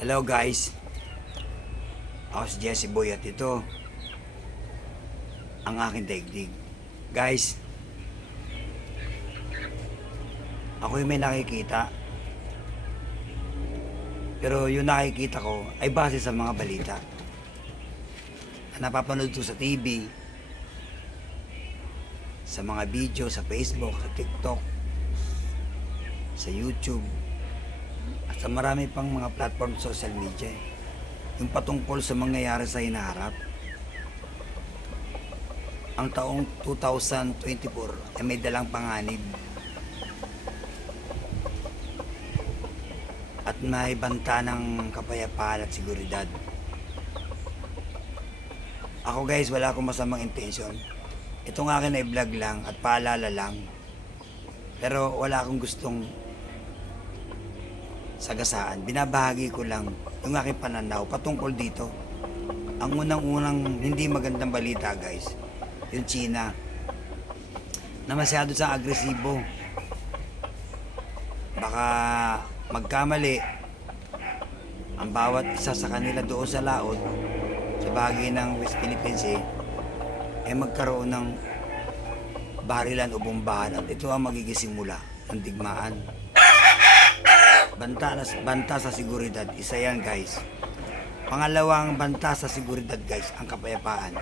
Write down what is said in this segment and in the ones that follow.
Hello guys, ako si Jesse Boy at ito ang aking daigdig. Guys, ako yung may nakikita, pero yung nakikita ko ay base sa mga balita na napapanood ko sa TV, sa mga video, sa Facebook, sa TikTok, sa YouTube, at sa marami pang mga platform social media. Yung patungkol sa mangyayari sa hinaharap. Ang taong 2024 ay may dalang panganib at may banta ng kapayapaan at seguridad. Ako guys, wala akong masamang intention. Itong akin ay vlog lang at paalala lang. Pero wala akong gustong sagasaan. Binabahagi ko lang yung aking pananaw patungkol dito. Ang unang-unang hindi magandang balita guys, yung China na masyado sa agresibo. Baka magkamali ang bawat isa sa kanila doon sa laot, sa bahagi ng West Philippines ay magkaroon ng barilan o bombahan at ito ang magiging simula ng digmaan. Banta sa seguridad, isa yan guys. Pangalawang banta sa seguridad guys, ang kapayapaan.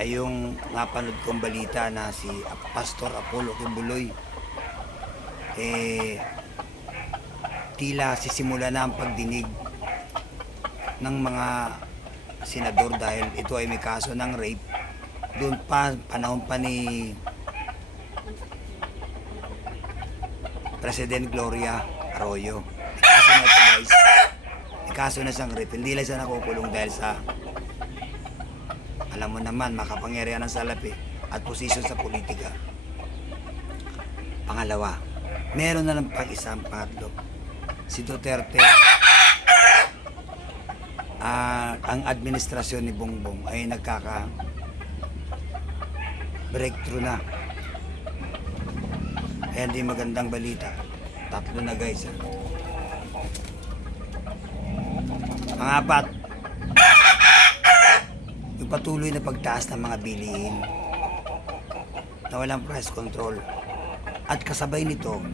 Ay yung napanood kong balita na si Pastor Apollo Kibuloy tila sisimula na ang pagdinig ng mga senador dahil ito ay may kaso ng rape. Doon pa, panahon pa ni President Gloria Arroyo. May kaso na ito guys. May kaso na siyang rape. Hindi lang siya nakukulong dahil sa, alam mo naman, makapangyarihan ng salapi at posisyon sa politika. Pangalawa, meron na lang pag-isang pangatlo. Si Duterte, ang administrasyon ni Bongbong ay breakthrough na. Kaya hindi magandang balita. Tatlo na guys. Pangapat, yung patuloy na pagtaas ng mga bilihin na walang price control. At kasabay nito,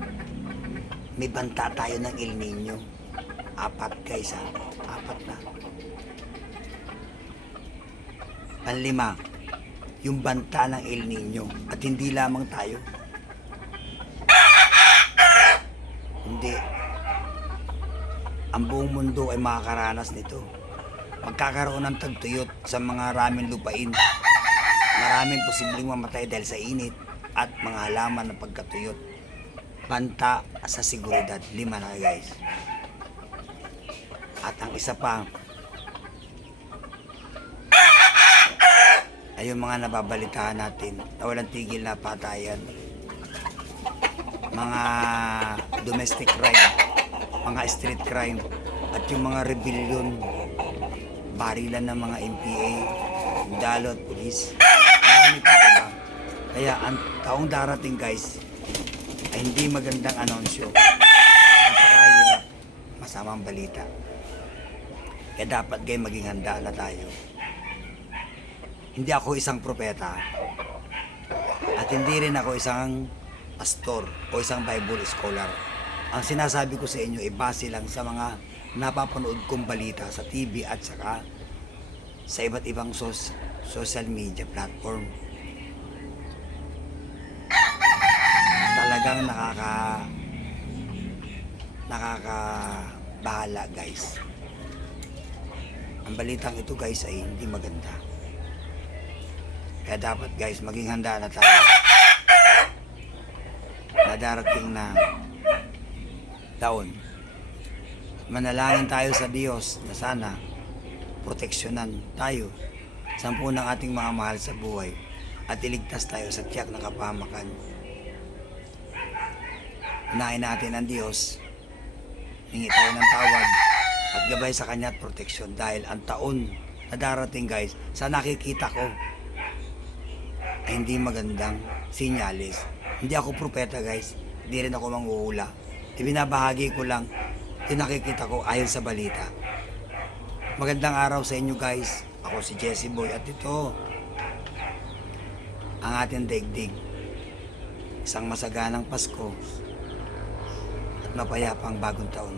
may banta tayo ng El Nino. 4 guys ha. 4 na. Panlima, yung banta ng El Nino. At hindi lamang tayo. Hindi. Ang buong mundo ay makakaranas nito. Magkakaroon ng tagtuyot sa mga raming lupain. Maraming posibleng mamatay dahil sa init at mga halaman ng pagkatuyot. Banta sa seguridad. 5 na guys. At ang isa pa ay yung mga nababalitahan natin na walang tigil na patayan. Mga domestic crime, mga street crime, at yung mga rebellion, barilan ng mga NPA, dalo at pulis. Marami pa iba. Kaya ang taong darating guys ay hindi magandang anunsyo. Napakahirap, masamang balita. Kaya dapat kayo maging handa na tayo. Hindi ako isang propeta at hindi rin ako isang pastor o isang Bible scholar. Ang sinasabi ko sa inyo ay base lang sa mga napapanood kong balita sa TV at saka sa iba't ibang social media platform. Talagang nakakabahala guys. Ang balitang ito guys ay hindi maganda. Kaya dapat guys maging handa na tayo na darating na taon. Manalangin tayo sa Diyos na sana proteksyonan tayo sa ng ating mga mahal sa buhay at iligtas tayo sa tiyak na kapahamakan. Unahin natin ang Diyos, hingi tayo ng tawad at gabay sa Kanya at proteksyon dahil ang taon na darating guys, sa nakikita ko ay hindi magandang sinyalis. Hindi ako propeta guys, hindi rin ako manghuhula. Ibinabahagi ko lang yung nakikita ko ayon sa balita. Magandang araw sa inyo guys. Ako si Jesse Boy at ito ang ating daigdig. Isang masaganang Pasko at mapayapang bagong taon.